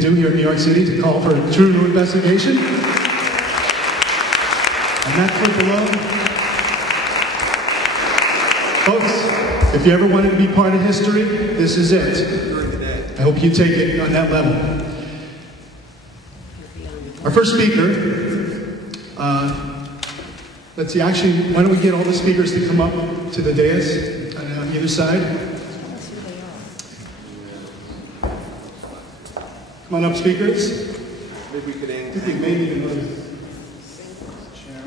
do here in New York City to call for a true new investigation. And that clip alone, folks, if you ever wanted to be part of history, this is it. I hope you take it on that level. Our first speaker, let's see, actually, why don't we get all the speakers to come up to the dais on either side. Come on up, speakers. Maybe we could aim. I think we may need another chair.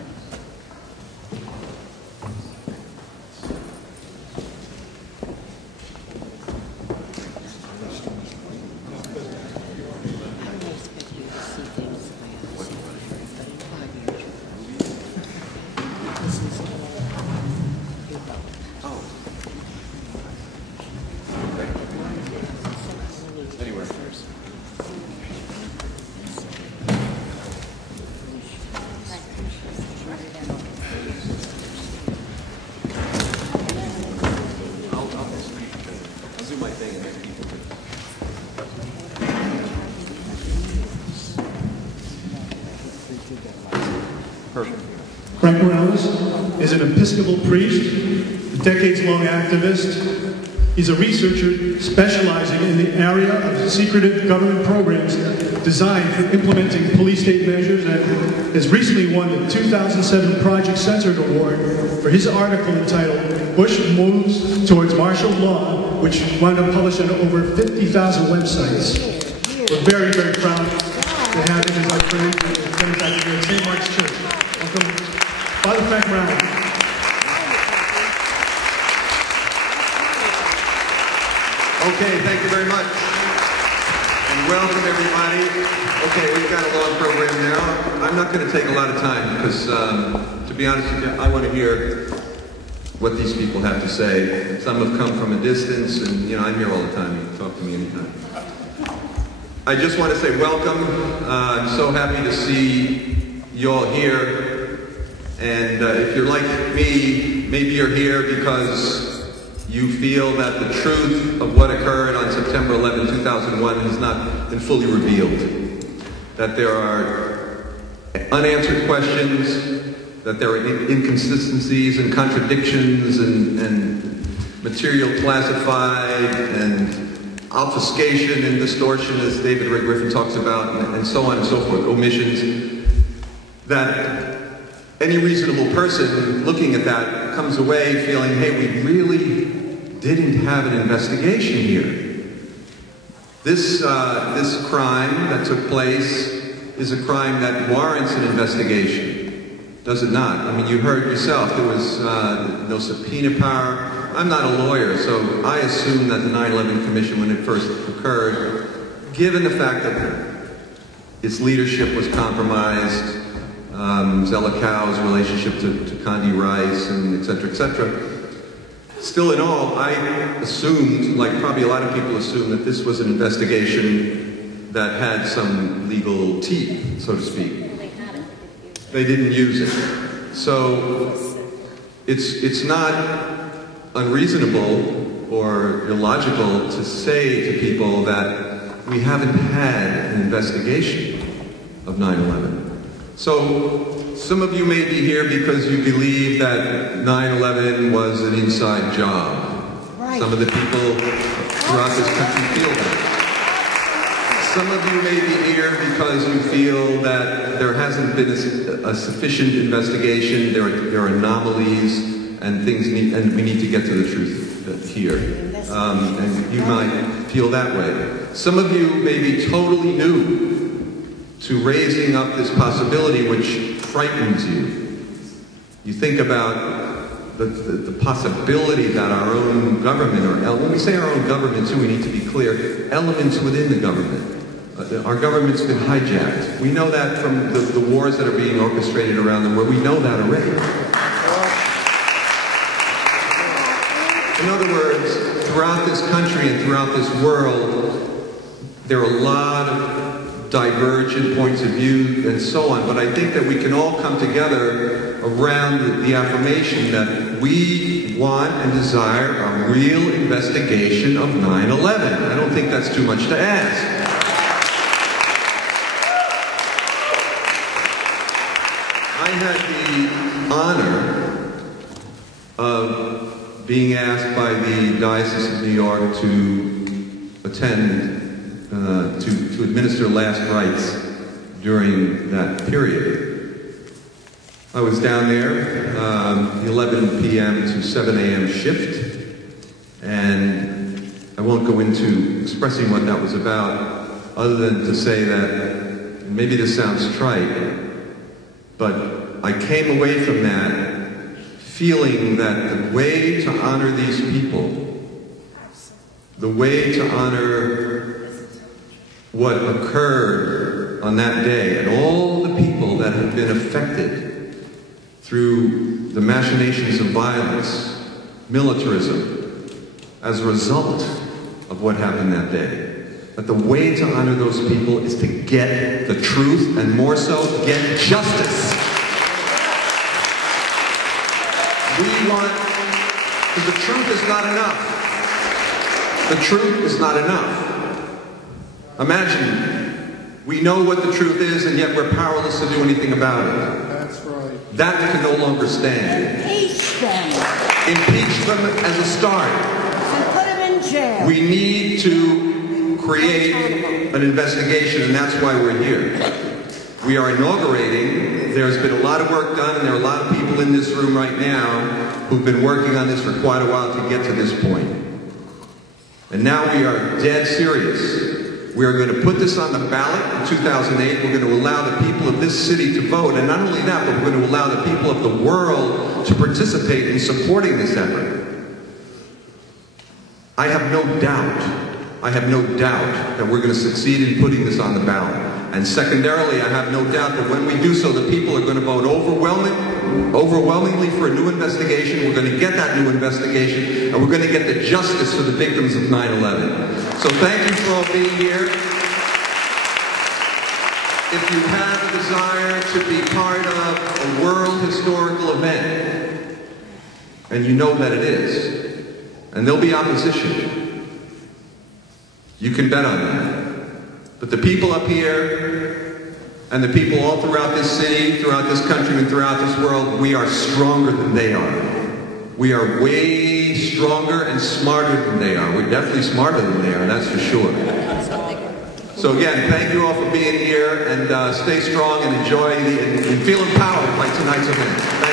Is an Episcopal priest, a decades-long activist. He's a researcher specializing in the area of secretive government programs designed for implementing police-state measures, and has recently won the 2007 Project Censored Award for his article entitled "Bush Moves Towards Martial Law," which wound up published on over 50,000 websites. We're very, very proud to have him as our friend here at St. Mark's Church. Welcome, Father Frank Brown. Okay, thank you very much. And welcome, everybody. Okay, we've got a long program now. I'm not going to take a lot of time because, to be honest with you, I want to hear what these people have to say. Some have come from a distance, and, you know, I'm here all the time. You can talk to me anytime. I just want to say welcome. I'm so happy to see you all here. And if you're like me, maybe you're here because you feel that the truth of what occurred on September 11, 2001 has not been fully revealed. That there are unanswered questions, that there are inconsistencies and contradictions and material classified and obfuscation and distortion, as David Ray Griffin talks about, and so on and so forth, omissions, that any reasonable person looking at that comes away feeling, hey, we really didn't have an investigation here. This crime that took place is a crime that warrants an investigation, does it not? I mean, you heard yourself, there was no subpoena power. I'm not a lawyer, so I assume that the 9/11 Commission, when it first occurred, given the fact that its leadership was compromised, Zelikow relationship to Condi Rice, and et cetera, still in all, I assumed, like probably a lot of people assume, that this was an investigation that had some legal teeth, so to speak. They didn't use it. So it's not unreasonable or illogical to say to people that we haven't had an investigation of 9/11. So some of you may be here because you believe that 9/11 was an inside job. Right. Some of the people throughout this country feel that. Some of you may be here because you feel that there hasn't been a sufficient investigation, there are anomalies, and we need to get to the truth here. And you might feel that way. Some of you may be totally new to raising up this possibility which frightens you. You think about the possibility that our own government, or when we say our own government too, we need to be clear, elements within the government. Our government's been hijacked. We know that from the wars that are being orchestrated around the world. We know that already. In other words, throughout this country and throughout this world, there are a lot of divergent points of view and so on, but I think that we can all come together around the affirmation that we want and desire a real investigation of 9/11. I don't think that's too much to ask. had the honor of being asked by the Diocese of New York to attend, to administer last rites during that period. I was down there, the 11 p.m. to 7 a.m. shift, and I won't go into expressing what that was about, other than to say that, maybe this sounds trite, but I came away from that feeling that the way to honor these people, the way to honor what occurred on that day, and all the people that have been affected through the machinations of violence, militarism, as a result of what happened that day. But the way to honor those people is to get the truth, and more so, get justice. We want, because the truth is not enough. The truth is not enough. Imagine, we know what the truth is, and yet we're powerless to do anything about it. That's right. That can no longer stand. Impeach them. Impeach them as a start. And put them in jail. We need to create an investigation, and that's why we're here. We are inaugurating. There's been a lot of work done, and there are a lot of people in this room right now who've been working on this for quite a while to get to this point. And now we are dead serious. We are going to put this on the ballot in 2008. We're going to allow the people of this city to vote, and not only that, but we're going to allow the people of the world to participate in supporting this effort. I have no doubt that we're going to succeed in putting this on the ballot. And secondarily, I have no doubt that when we do so, the people are going to vote overwhelmingly for a new investigation. We're going to get that new investigation, and we're going to get the justice for the victims of 9/11. So thank you for all being here. If you have a desire to be part of a world historical event, and you know that it is, and there'll be opposition, you can bet on that. But the people up here, and the people all throughout this city, throughout this country, and throughout this world, we are stronger than they are. We are way stronger and smarter than they are. We're definitely smarter than they are, that's for sure. So again, thank you all for being here, and stay strong and enjoy and feel empowered by tonight's event. Thank you.